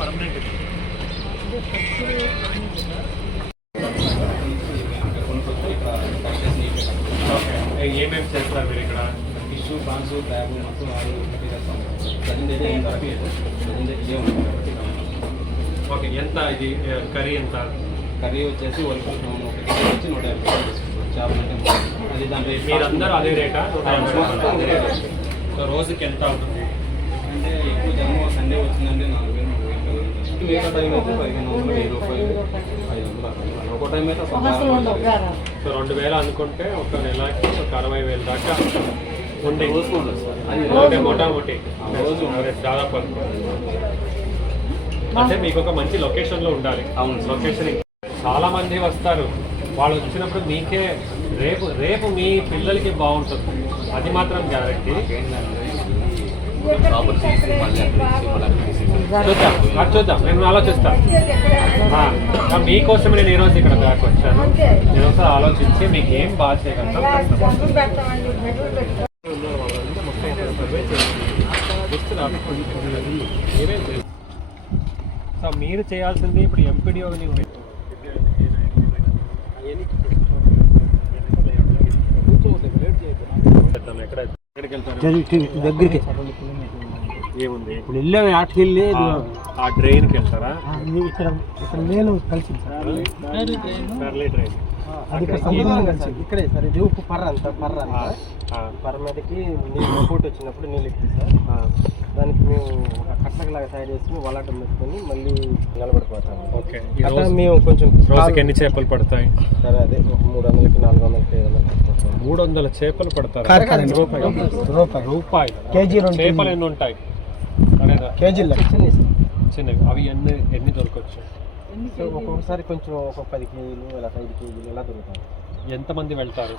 Permanent ఏమేమి చేస్తారు మీరు ఇక్కడ? టిష్యూ బాన్స్ బ్యాగ్ మొత్తం ఆరు ప్రజెంట్ ఏం దొరకలేదు. ప్రజెంట్ ఇదే ఉంది కాబట్టి. ఓకే, ఎంత ఇది కర్రీ ఎంత? కర్రీ వచ్చేసి వచ్చి 150 రూపాయలు తీసుకుంటాం. చేపలు అంటే అది దాంట్లో మీరందరూ అదే రేటా? అదే రేట్. సో రోజుకి ఎంత అవుతుంది? అంటే ఎక్కువ జనం సండే వచ్చిందంటే 4,000 మిగతా టైం అయితే 1,500 రూపాయలు 500 ఒక టైం అయితే సో 2,000 అనుకుంటే ఒక నెలకి ఒక 60,000 దాకా ఉండే రోజుకోండి సార్. అది మొటామొటి రోజు దాదాపు అంటే మీకు ఒక మంచి లొకేషన్లో ఉండాలి. అవును, లొకేషన్ చాలా మంది వస్తారు. వాళ్ళు వచ్చినప్పుడు మీకే రేపు మీ పిల్లలకి బాగుంటుంది, అది మాత్రం గ్యారెంటీ. చూద్దాం, నేను ఆలోచిస్తాను. మీకోసం నేను ఈరోజు ఇక్కడ దాకా వచ్చాను. నేను ఒకసారి ఆలోచించి మీకు ఏం బాగా చేయగలుగుతాం. సో మీరు చేయాల్సింది ఇప్పుడు ఎంపీడీఓని దగ్గరికి ఏముంది ఇప్పుడు వెళ్ళాము ఆటకి వెళ్ళి ఆ డ్రైన్కి వెళ్తారా? ఇక్కడ నేను కలిసి డ్రైన్ అది ఇక్కడే సార్. ఇది ఉప్పు పర్ర అంత పర్ర మీదకి నీళ్ళు పూట వచ్చినప్పుడు నీళ్ళు ఎక్కి సార్. దానికి మేము ఒక కట్టలాగా తయారు చేసుకుని వలాటం పెట్టుకొని మళ్ళీ నిలబడిపోతాము. ఓకే, అట్లా మేము కొంచెం రోజుకి ఎన్ని చేపలు పడతాయి? సరే అదే ఒక 300కి 400కి 500. 300 చేపలు పడతాయి. రూపాయలు కేజీ చేపలు ఎన్ని ఉంటాయి? కేజీలు చిన్నవి. అవి ఎన్ని దొరకవచ్చు? ఒక్కొక్కసారి కొంచెం ఒక 10 కేజీలు ఇలా 5 కేజీలు ఇలా దొరుకుతాయి. ఎంతమంది వెళ్తారు?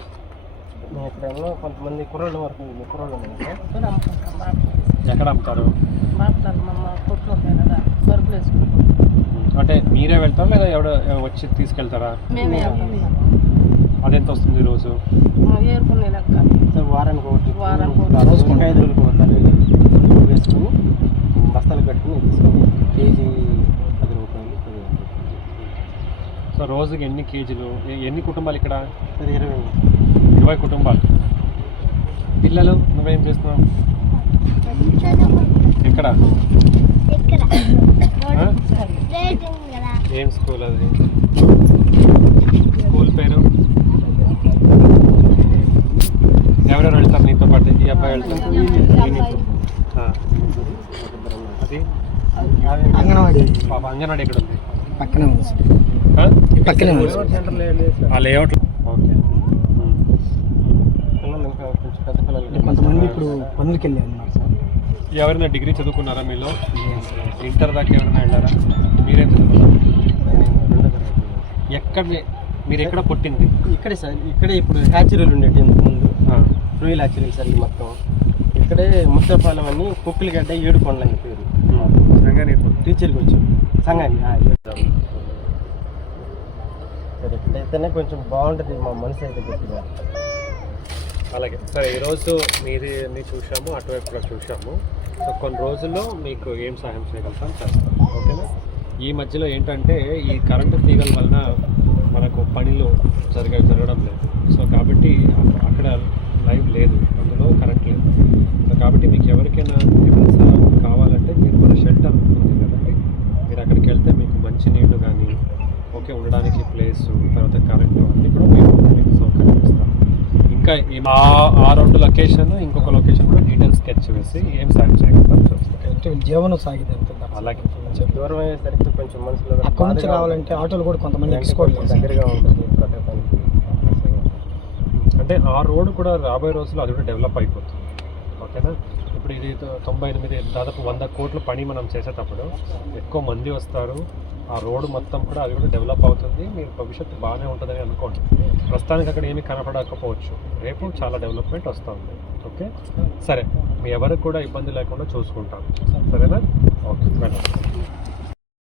మేము ఇక్కడేమో కొంతమంది కుర్రోళ్ళ వరకు కుర్రోళ్ళు ఎక్కడ అమ్ముతారు? అంటే మీరే వెళ్తారా లేదా ఎవడో వచ్చి తీసుకెళ్తారా? అదెంత వస్తుంది రోజు? వారానికి రోజుకు 5 రోజులకు ఒకసారి వేసుకుని బస్తాలు కట్టుకుని తీసుకొని కేజీ 10 రూపాయలు. సో రోజుకి ఎన్ని కేజీలు? ఎన్ని కుటుంబాలు ఇక్కడ? 20 కుటుంబాలు. పిల్లలు నువ్వేం చేస్తున్నావు? ఎక్కడ? ఏం స్కూల్ అది? స్కూల్ పేరు? ఎవరెవరు వెళ్తారు నీతో పాటు? ఈ అబ్బాయి వెళ్తారు. అది అంగన్వాడీ. పాప అంగన్వాడీ ఎక్కడ ఉంది? పక్కనే ఆ లేఅవుట్. ఓకే, కొంచెం పెద్ద పిల్లలు కొంతమంది ఇప్పుడు పనులకి వెళ్ళి ఉన్నారు సార్. ఎవరైనా డిగ్రీ చదువుకున్నారా మీలో? ఇంటర్ దాకా ఎవరైనా వెళ్ళారా? మీరేం చదువుకున్నారు? మీరు ఎక్కడ పుట్టింది? ఇక్కడే సార్. ఇక్కడే ఇప్పుడు హ్యాచరీలు ఉండేవి ముందు. రొయ్యల హ్యాచరీలు సార్. ఇది మొత్తం ఇక్కడే ముద్దపాలెం అని కుక్కులగడ్డ 7 కొండలని పేరు. సంగాని టీచర్కి వచ్చి సంగాని సరే. ఇక్కడైతేనే కొంచెం బాగుంటుంది మా మనసు అయితే గట్టిగా. అలాగే సరే. ఈరోజు మీది చూసాము, అటువైపు కూడా చూసాము. సో కొన్ని రోజుల్లో మీకు ఏం సహాయం చేయగలుగుతాం చేస్తాం. ఓకేనా? ఈ మధ్యలో ఏంటంటే ఈ కరెంటు తీగల వలన మనకు పనులు జరగడం లేదు. సో కాబట్టి అక్కడ లైవ్ లేదు, అందులో కరెంట్ లేదు. సో కాబట్టి మీకు ఎవరికైనా ఏమైనా కావాలంటే మీరు మన షెల్టర్ ఉంది కదండి, మీరు అక్కడికి వెళ్తే మీకు మంచి నీళ్లు కానీ ఓకే ఉండడానికి ప్లేసు, తర్వాత కరెంటు అన్నీ కూడా మేము మీకు సౌకర్యం ఇస్తాం. ఇంకా ఆ 2 లొకేషన్ ఇంకొక లొకేషన్ కూడా డీటెయిల్స్ స్కెచ్ వేసి ఏం సాయం చేయగలుగుతాం చూస్తాం. జీవనం సాగితే అలాగే దూరం అయ్యేసరికి కొంచెం మనసులో అక్కడ నుంచి రావాలంటే ఆటోలు కూడా కొంతమంది తీసుకోవడం దగ్గరగా ఉంటుంది. అంటే ఆ రోడ్డు కూడా రాబోయే రోజుల్లో అది కూడా డెవలప్ అయిపోతుంది. ఓకేనా? ఇప్పుడు ఇది 98 దాదాపు 100 కోట్ల పని మనం చేసేటప్పుడు ఎక్కువ మంది వస్తారు. ఆ రోడ్డు మొత్తం కూడా అది కూడా డెవలప్ అవుతుంది. మీరు భవిష్యత్తు బాగానే ఉంటుందని అనుకోండి. ప్రస్తుతానికి అక్కడ ఏమీ కనపడకపోవచ్చు, రేపు చాలా డెవలప్మెంట్ వస్తుంది. ఓకే సరే, మీ ఎవరికి కూడా ఇబ్బంది లేకుండా చూసుకుంటాం. సరేనా? Okay madam.